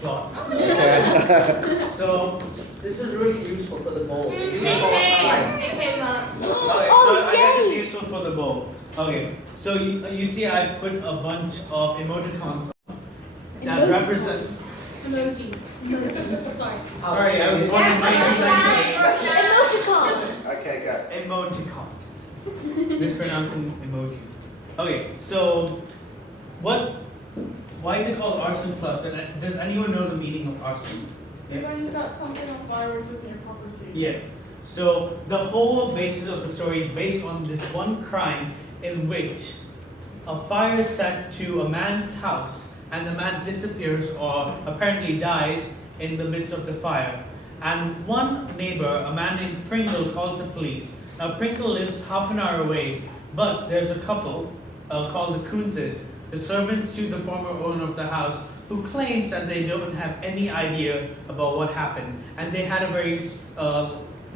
plot. Okay. So, This is really useful for the bowl. It You use all the time. came up. okay, so I guess it's useful for the bowl. Okay, so you see I put a bunch of emoticons that represents. Emojis. Sorry. Sorry, I was born in 1998. Emoticons. Okay, go. Emoticons. Mispronouncing emojis. Okay, so why is it called Arson Plus? And does anyone know the meaning of arson? It's when you set something on fire which is near property. Yeah. So the whole basis of the story is based on this one crime in which a fire is set to a man's house and the man disappears or apparently dies in the midst of the fire. And one neighbor, a man named Pringle, calls the police. Now Pringle lives half an hour away, but there's a couple called the Kunzes, the servants to the former owner of the house, who claims that they don't have any idea about what happened. And they had a very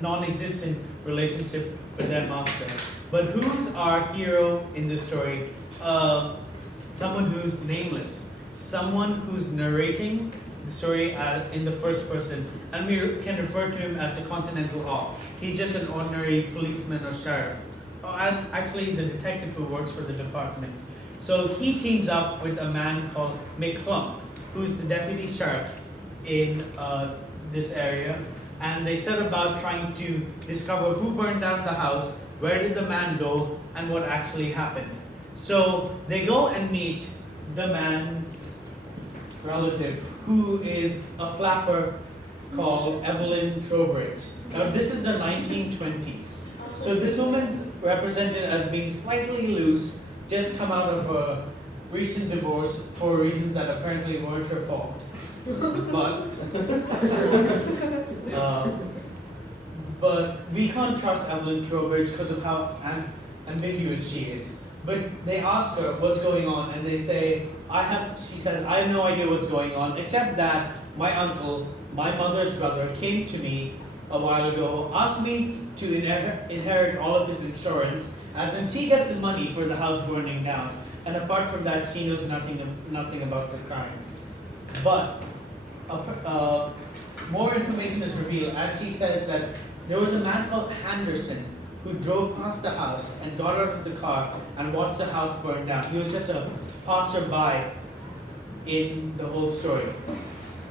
non-existent relationship with their master. But who's our hero in this story? Someone who's nameless. Someone who's narrating the story in the first person. And we can refer to him as the Continental Hawk. He's just an ordinary policeman or sheriff. Actually, he's a detective who works for the department. So he teams up with a man called McClump, who's the deputy sheriff in this area. And they set about trying to discover who burned down the house, where did the man go, and what actually happened. So they go and meet the man's relative, who is a flapper called Evelyn Trowbridge. Now this is the 1920s. So this woman's represented as being slightly loose, just come out of a recent divorce for reasons that apparently weren't her fault. But we can't trust Evelyn Trowbridge because of how ambiguous she is. But they ask her what's going on, and they say, she says, I have no idea what's going on, except that my uncle, my mother's brother, came to me a while ago, asked me to inherit all of his insurance, as in she gets the money for the house burning down. And apart from that, she knows nothing about the crime. But more information is revealed as she says that there was a man called Henderson who drove past the house and got out of the car and watched the house burn down. He was just a passerby in the whole story.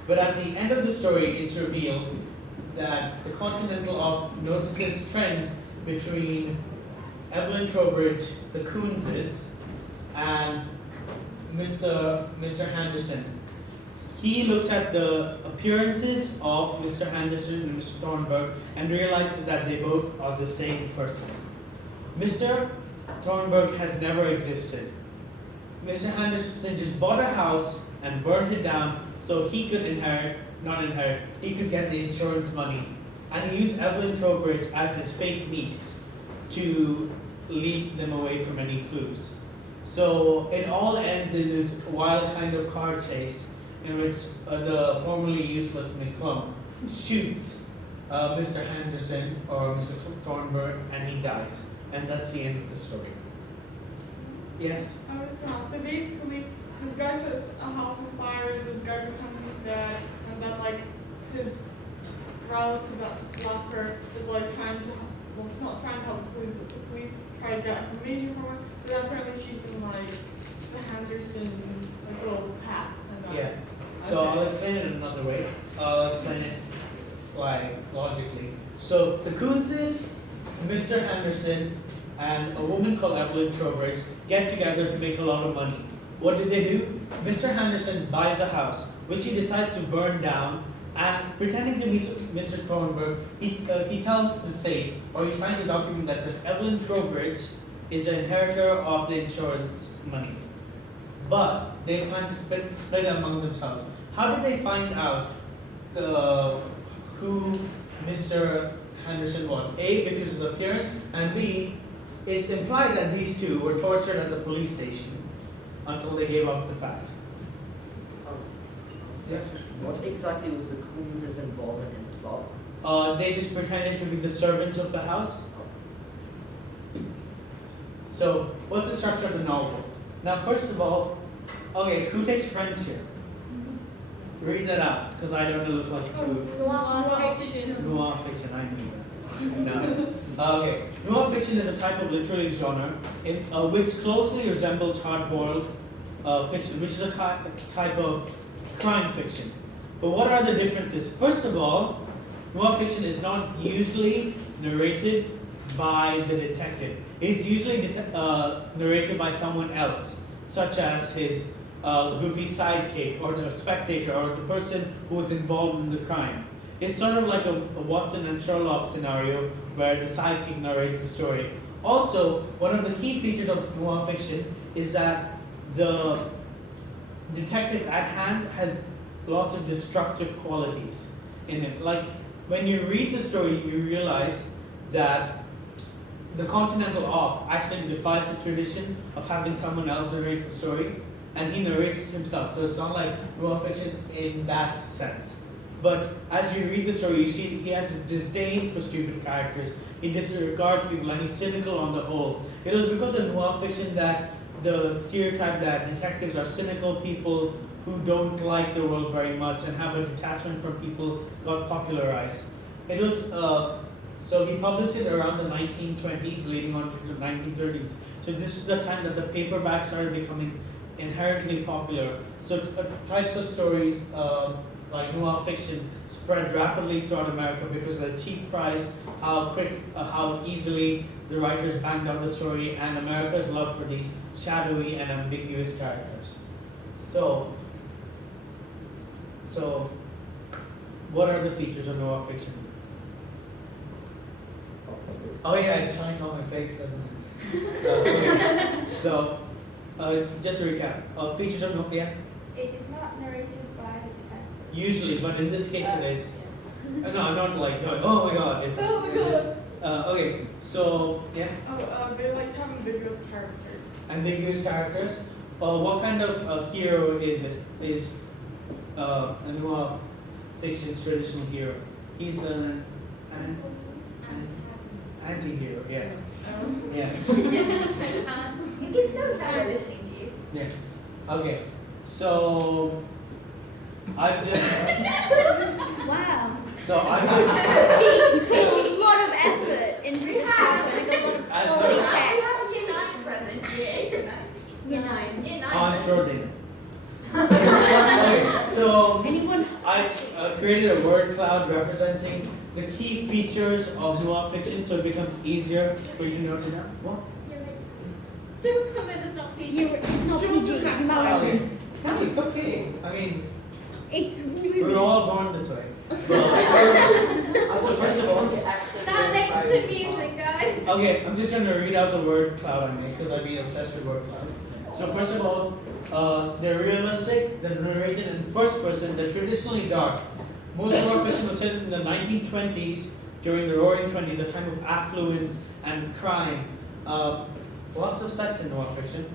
But at the end of the story, it's revealed that the Continental Hawk notices trends between Evelyn Trowbridge, the Kunzes, and Mr. Henderson. He looks at the appearances of Mr. Henderson and Mr. Thornburg and realizes that they both are the same person. Mr. Thornburg has never existed. Mr. Henderson just bought a house and burned it down so he could he could get the insurance money. And he used Evelyn Trowbridge as his fake niece to lead them away from any clues. So it all ends in this wild kind of car chase in which the formerly useless McClump shoots Mr. Henderson or Mr. Thornburg, and he dies. And that's the end of the story. Yes? I was gonna, so basically, this guy sets a house on fire, this guy pretends he's dead, and then like his relative that's a flapper is like trying to, well, she's not trying to help the police, but the police try to get information from her, but then apparently she's been like the Henderson's like little path. Yeah. So I'll explain it another way. I'll explain it like logically. So the Kunzes, Mr. Henderson, and a woman called Evelyn Trowbridge get together to make a lot of money. What do? Mr. Henderson buys a house, which he decides to burn down, and pretending to be Mr. Thornburg, he tells the state, or he signs a document that says Evelyn Trowbridge is the inheritor of the insurance money. But they plan to split among themselves. How do they find out who Mr. Henderson was? A, because of the appearance, and B, it's implied that these two were tortured at the police station until they gave up the facts. Yes? What exactly was the Kunz's involvement in the plot? They just pretended to be the servants of the house. So, what's the structure of the novel? Now, first of all, okay, who takes French here? Read that out, because I don't look like a goof. Non-fiction. Noir fiction, I knew that. No. Okay. Noir fiction is a type of literary genre which closely resembles hard-boiled fiction, which is a type of crime fiction. But what are the differences? First of all, noir fiction is not usually narrated by the detective. It's usually narrated by someone else, such as his goofy sidekick, or the spectator, or the person who was involved in the crime. It's sort of like a Watson and Sherlock scenario where the sidekick narrates the story. Also, one of the key features of noir fiction is that the detective at hand has lots of destructive qualities in it. Like, when you read the story, you realize that the Continental Op actually defies the tradition of having someone else narrate the story, and he narrates himself. So it's not like noir fiction in that sense. But as you read the story, you see he has this disdain for stupid characters. He disregards people, and he's cynical on the whole. It was because of noir fiction that the stereotype that detectives are cynical people who don't like the world very much and have a detachment from people got popularized. It was so he published it around the 1920s, leading on to the 1930s. So this is the time that the paperback started becoming inherently popular. So types of stories like noir fiction spread rapidly throughout America because of the cheap price, how easily the writers banged out the story, and America's love for these shadowy and ambiguous characters. So what are the features of noir fiction? Oh yeah, it's showing on my face, doesn't it? Okay. So, just to recap, features of noir, yeah? It is not narrated by the detective. Usually, but in this case it is. No, I'm not like going, oh my god. It's, Oh my god. okay, so, yeah, They like to have ambiguous characters. ambiguous characters. What kind of hero is it? Is a noir fiction's traditional hero? He's an anti-hero, yeah. Yeah. You can still tell we're listening to you. Yeah. Okay. So I've just Wow. just He put a lot of effort into his part, like a lot of As quality well. text. Year 9 present, year 8 or 9? Year 9. Year 9 on present. Schroding. Okay. So Anyone? I've created a word cloud representing the key features of noir fiction, so it becomes easier for you to note it down. What? Don't come in, it's not PG. It's not PG. You might want Okay. to. It's okay. I mean, It's we're really. all born this way. So first of all, Stand next to music, guys. okay, I'm just going to read out the word cloud I made because I've been obsessed with word clouds. So first of all, they're realistic, they're narrated in first person, they're traditionally dark. Most of our fiction was set in the 1920s, during the Roaring Twenties, a time of affluence and crime. Lots of sex in noir fiction,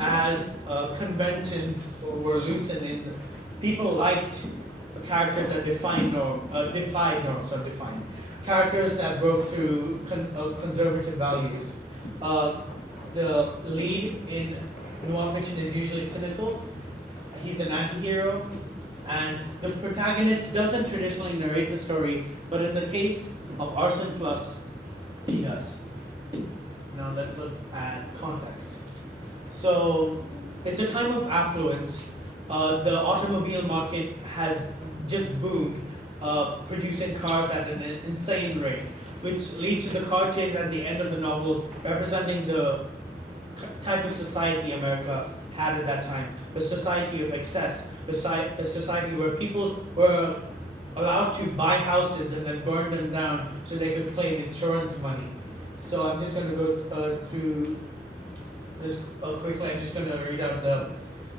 as conventions were loosening. People liked characters that defied characters that broke through conservative values. The lead in noir fiction is usually cynical. He's an anti-hero, and the protagonist doesn't traditionally narrate the story, but in the case of Arson Plus, he does. Now let's look at context. So it's a time of affluence. The automobile market has just boomed, producing cars at an insane rate, which leads to the car chase at the end of the novel, representing the type of society America had at that time, a society of excess, a society where people were allowed to buy houses and then burn them down so they could claim insurance money. So I'm just going to go through this quickly. I'm just going to read out the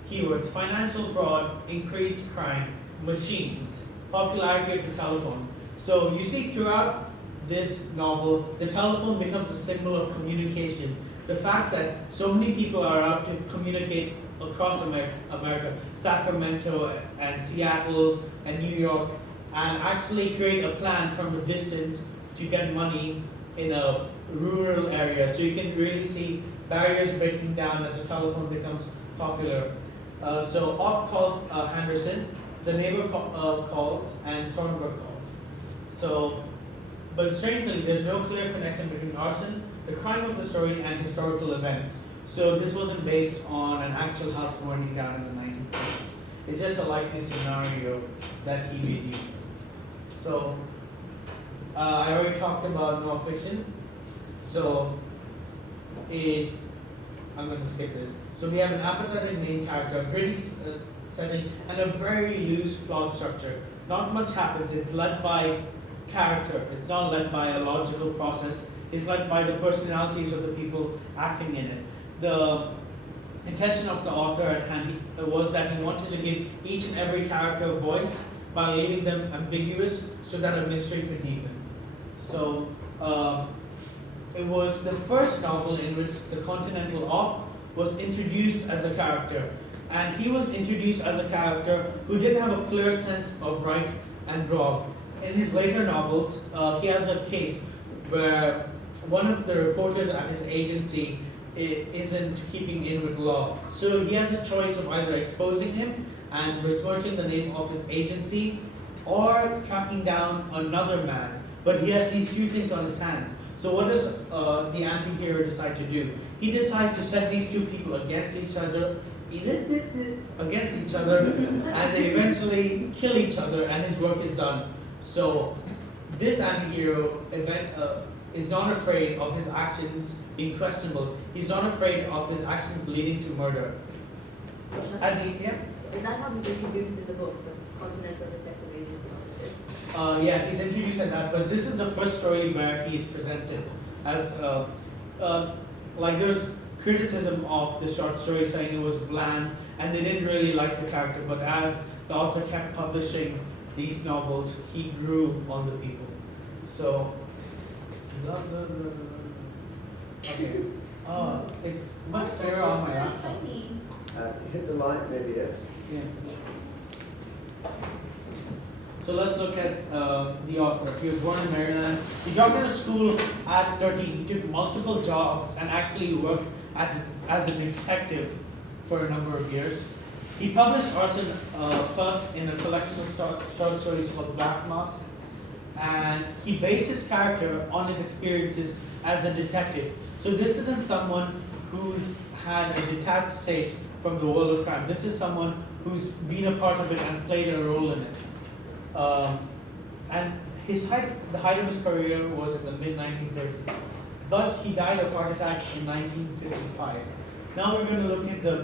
keywords: financial fraud, increased crime, machines, popularity of the telephone. So you see throughout this novel, the telephone becomes a symbol of communication. The fact that so many people are out to communicate across America, Sacramento and Seattle and New York, and actually create a plan from a distance to get money in a rural area. So you can really see barriers breaking down as the telephone becomes popular. So Ott calls Henderson the neighbor calls and Thornburg calls. So, but strangely, there's no clear connection between arson, the crime of the story, and historical events. So this wasn't based on an actual house burning down in the 1950s. It's just a likely scenario that he made use of. So, I already talked about noir fiction. So, I'm going to skip this. So we have an apathetic main character, a gritty setting, and a very loose plot structure. Not much happens. It's led by character. It's not led by a logical process. It's led by the personalities of the people acting in it. The intention of the author at hand was that he wanted to give each and every character a voice by leaving them ambiguous so that a mystery could deepen. So it was the first novel in which the Continental Op was introduced as a character. And he was introduced as a character who didn't have a clear sense of right and wrong. In his later novels, he has a case where one of the reporters at his agency isn't keeping in with law. So he has a choice of either exposing him and besmirching the name of his agency or tracking down another man. But he has these two things on his hands. So what does the anti-hero decide to do? He decides to set these two people against each other, and they eventually kill each other, and his work is done. So this anti-hero is not afraid of his actions being questionable. He's not afraid of his actions leading to murder. Is that how he's introduced in the book, the Continental Detective Agency? Yeah, he's introduced in that, but this is the first story where he's presented as, like there's criticism of the short story saying it was bland, and they didn't really like the character, but as the author kept publishing these novels, he grew on the people. So, okay. It's much clearer on my laptop. Hit the light, maybe yes. Yeah. So let's look at the author. He was born in Maryland. He dropped out of school at 13. He took multiple jobs and actually worked as a detective for a number of years. He published Arson Plus in a collection of short stories called Black Mask. And he based his character on his experiences as a detective. So this isn't someone who's had a detached state from the world of crime. This is someone who's been a part of it and played a role in it. And the height of his career was in the mid-1930s. But he died of heart attack in 1955. Now we're going to look at the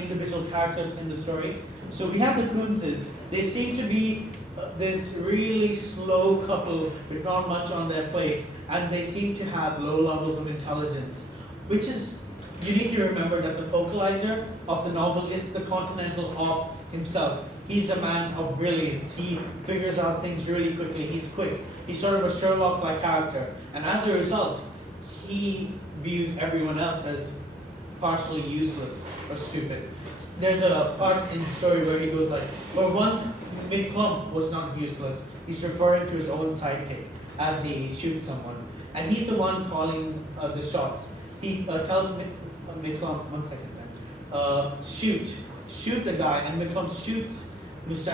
individual characters in the story. So we have the Kunzes. They seem to be this really slow couple with not much on their plate, and they seem to have low levels of intelligence, which is, you need to remember that the focalizer of the novel is the Continental Op himself. He's a man of brilliance. He figures out things really quickly. He's quick. He's sort of a Sherlock-like character, and as a result, he views everyone else as partially useless or stupid. There's a part in the story where he goes like, for once, McClump was not useless. He's referring to his own sidekick as he shoots someone. And he's the one calling the shots. He tells McClump, one second then, shoot the guy, and McClump shoots Mr.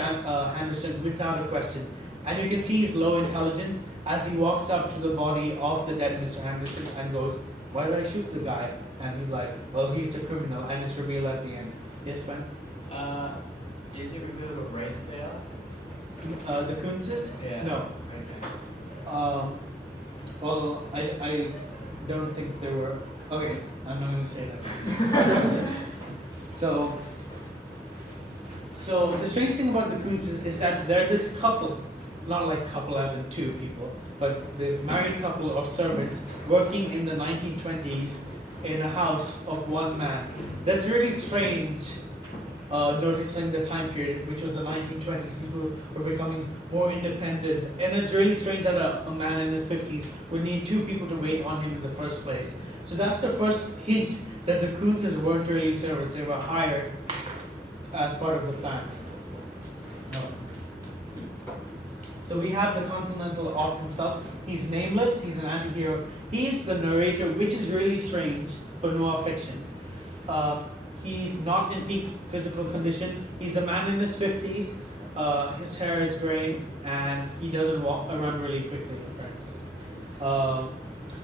Anderson without a question. And you can see his low intelligence as he walks up to the body of the dead Mr. Anderson and goes, why did I shoot the guy? And he's like, well, he's the criminal, and it's revealed at the end. Yes, Ben? Is it revealed what race they are? The Kunzes? Yeah. No. Okay. Well, I don't think there were. Okay, I'm not going to say that. So the strange thing about the Kunzes is that they're this couple, not like couple as in two people, but this married couple of servants working in the 1920s in a house of one man. That's really strange, noticing the time period, which was the 1920s. People were becoming more independent, and it's really strange that a man in his 50s would need two people to wait on him in the first place. So that's the first hint that the Kunzes weren't really servants. They were hired as part of the plan. So we have the Continental Op himself. He's nameless, he's an anti-hero. He's the narrator, which is really strange for noir fiction. He's not in peak physical condition. He's a man in his 50s. His hair is gray, and he doesn't run really quickly, apparently.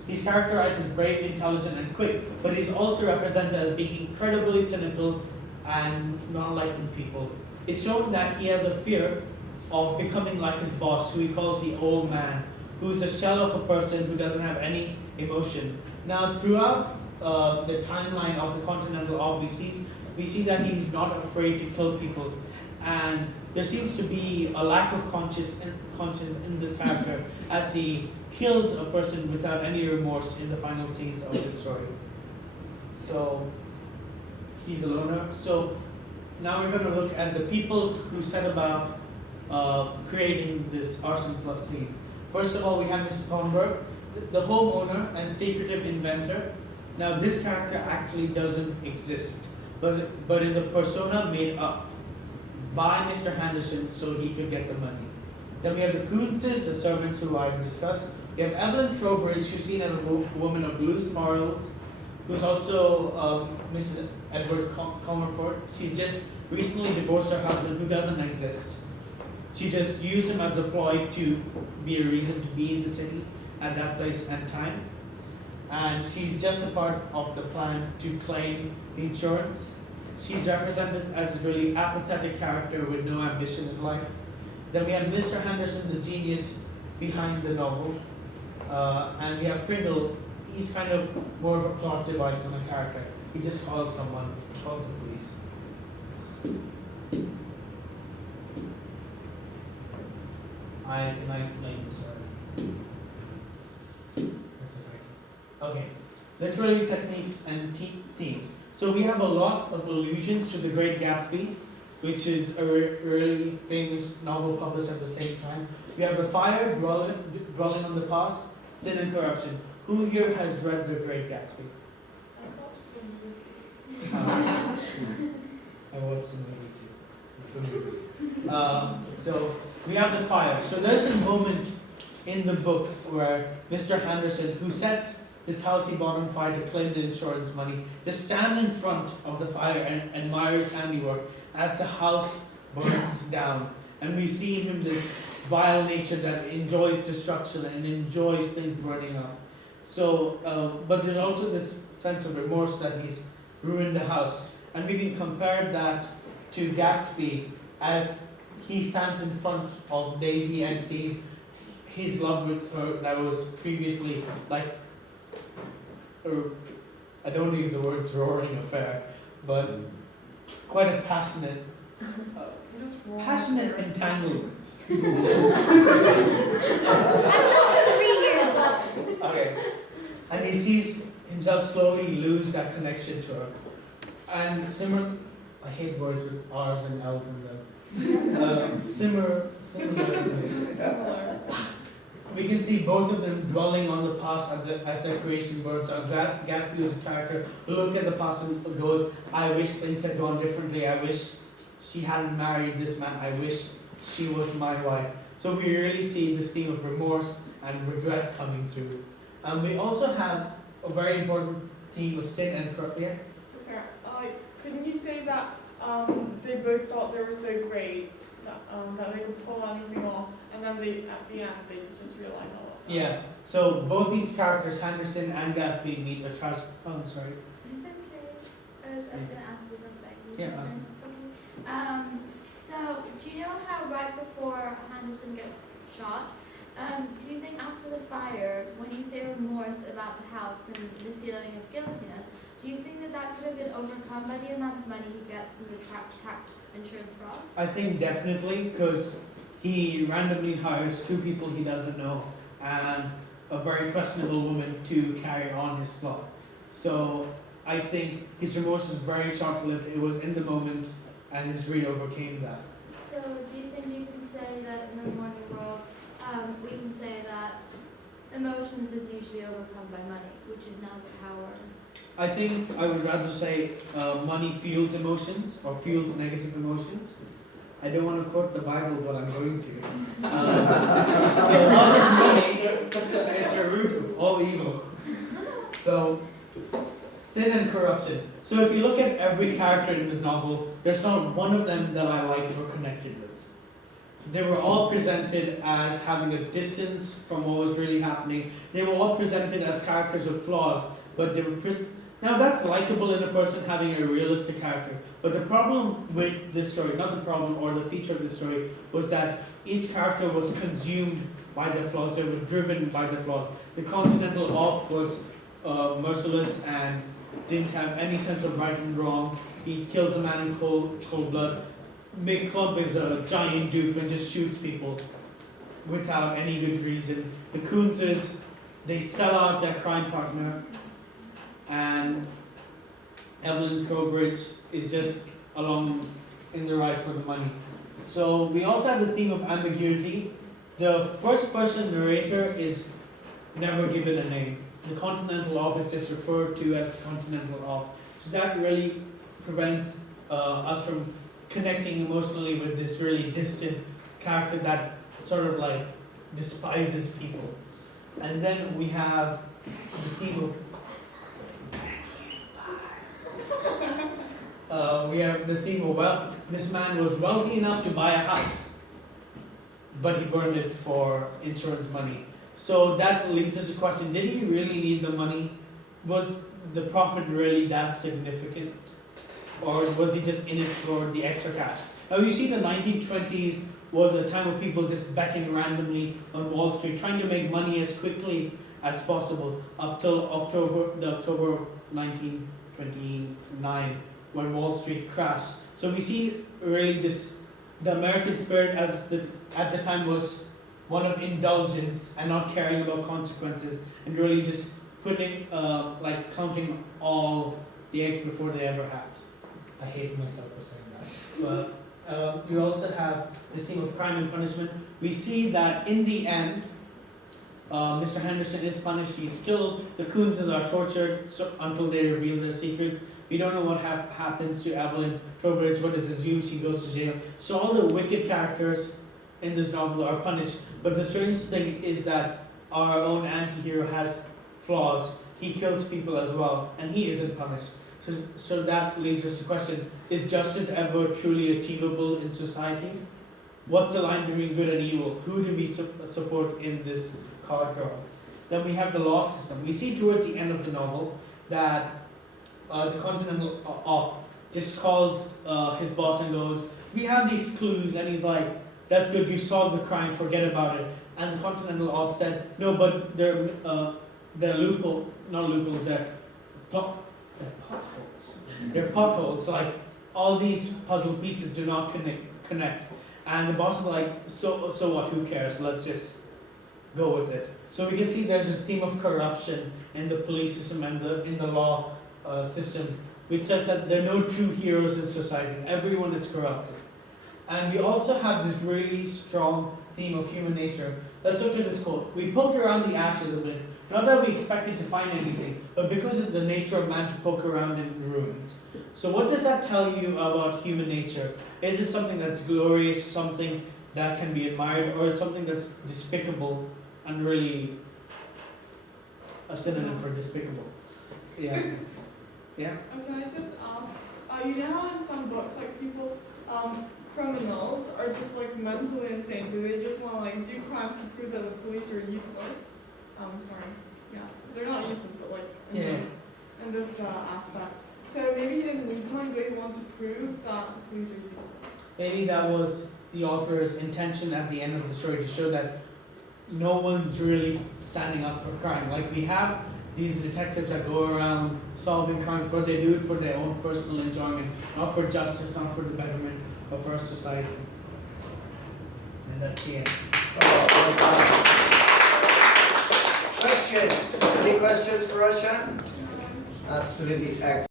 He's characterized as brave, intelligent, and quick, but he's also represented as being incredibly cynical and not liking people. It's shown that he has a fear of becoming like his boss, who he calls the old man, who's a shell of a person who doesn't have any emotion. Now, throughout the timeline of the Continental Arc, we see that he's not afraid to kill people, and there seems to be a lack of conscience in this character as he kills a person without any remorse in the final scenes of the story. So he's a loner. So now we're going to look at the people who set about creating this arson plus scene. First of all, we have Mr. Thornburg, the homeowner and secretive inventor. Now this character actually doesn't exist, but is a persona made up by Mr. Henderson so he could get the money. Then we have the Coonses, the servants who I've discussed. We have Evelyn Trowbridge, who's seen as a woman of loose morals, who's also Mrs. Edward Comerford. She's just recently divorced her husband, who doesn't exist. She just used him as a ploy to be a reason to be in the city at that place and time. And she's just a part of the plan to claim the insurance. She's represented as a really apathetic character with no ambition in life. Then we have Mr. Henderson, the genius behind the novel. And we have Pringle. He's kind of more of a plot device than a character. He just calls someone, calls the police. Can I explain this right? This is right. Okay. Literary techniques and themes. So we have a lot of allusions to The Great Gatsby, which is a really famous novel published at the same time. We have The Fire, dwelling on the past, Sin and Corruption. Who here has read The Great Gatsby? I watched the movie too. So we have The Fire. So there's a moment in the book where Mr. Henderson, who sets this house he bought on fire to claim the insurance money, just stand in front of the fire and admires handiwork as the house burns down. And we see in him this vile nature that enjoys destruction and enjoys things burning up. So, but there's also this sense of remorse that he's ruined the house. And we can compare that to Gatsby as he stands in front of Daisy and sees his love with her that was previously like, I don't want to use the words roaring affair, but quite a passionate entanglement. I'm 3 years old. Okay. And he sees himself slowly lose that connection to her. And similar, I hate words with R's and L's in them. Similar. We can see both of them dwelling on the past as their creation burns out. Gatsby is a character who looks at the past and goes, I wish things had gone differently. I wish she hadn't married this man. I wish she was my wife. So we really see this theme of remorse and regret coming through. We also have a very important theme of sin and corruption. Yeah? Sorry, couldn't you say that they both thought they were so great that they could pull anything off, and then at the end they just realize all of that? Yeah. So both these characters, Henderson and Gatsby, meet a tragic. Oh, I'm sorry. It's okay. I was going to ask you something. Yeah, ask me. Okay. So, do you know how right before Henderson gets shot, do you think after the fire, when you say remorse about the house and the feeling of guiltiness, do you think that could have been overcome by the amount of money he gets from the tax insurance fraud? I think definitely, because he randomly hires two people he doesn't know and a very questionable woman to carry on his plot. So I think his remorse is very short-lived. It was in the moment, and his greed overcame that. So, do you think you can say that in the modern world, we can say that emotions is usually overcome by money, which is now the power? I think I would rather say money fuels emotions or fuels negative emotions. I don't want to quote the Bible, but I'm going to. The love of money is the root of all evil. So, sin and corruption. So if you look at every character in this novel, there's not one of them that I like or connected with. they were all presented as having a distance from what was really happening. They were all presented as characters with flaws, but they were now that's likable in a person having a realistic character. But the problem with this story, not the problem or the feature of this story, was that each character was consumed by their flaws. They were driven by their flaws. The Continental Op was merciless and didn't have any sense of right and wrong. He kills a man in cold blood. Big Clump is a giant doof and just shoots people without any good reason. The Coonses, they sell out their crime partner, and Evelyn Trowbridge is just along in the ride for the money. So we also have the theme of ambiguity. The first person narrator is never given a name. The Continental Op is just referred to as Continental Op. So that really prevents us from connecting emotionally with this really distant character that sort of like despises people. And then we have the theme of well, this man was wealthy enough to buy a house, but he burned it for insurance money. So that leads us to question, did he really need the money? Was the profit really that significant? Or was he just in it for the extra cash? Now you see the 1920s was a time of people just betting randomly on Wall Street, trying to make money as quickly as possible up till October 1929 when Wall Street crashed. So we see really the American spirit at the time was one of indulgence and not caring about consequences and really just putting, counting all the eggs before they ever hatch. I hate myself for saying that. But you also have the theme of crime and punishment. We see that in the end, Mr. Henderson is punished, he's killed, the Coonses are tortured until they reveal their secrets. We don't know what happens to Evelyn Trowbridge, but it's assumed she goes to jail. So all the wicked characters in this novel are punished. But the strange thing is that our own anti-hero has flaws. He kills people as well, and he isn't punished. So that leads us to question, is justice ever truly achievable in society? What's the line between good and evil? Who do we support in this card draw? Then we have the law system. We see towards the end of the novel that the Continental Op just calls his boss and goes, we have these clues, and he's like, that's good, you solved the crime, forget about it. And the Continental Op said, no, but they're potholes. They're potholes, like all these puzzle pieces do not connect. And the boss is like, so what, who cares, let's just go with it. So we can see there's this theme of corruption in the police system and in the law system, which says that there are no true heroes in society. Everyone is corrupted. And we also have this really strong theme of human nature. Let's look at this quote. We poked around the ashes a bit, not that we expected to find anything, but because it's the nature of man to poke around in ruins. So what does that tell you about human nature? Is it something that's glorious, something that can be admired, or something that's despicable and really a synonym for despicable? Yeah. Yeah? Can I just ask, you know how in some books, like people, criminals are just like mentally insane, so they just want to like do crimes to prove that the police are useless. Sorry, yeah, they're not useless, but like in this aspect. So maybe he didn't need money, but he wanted to prove that the police are useless. Maybe that was the author's intention at the end of the story, to show that no one's really standing up for crime. Like we have these detectives that go around solving crimes, but they do it for their own personal enjoyment, not for justice, not for the betterment of our society. And that's the end. Questions? Any questions for us, Sean? Absolutely excellent.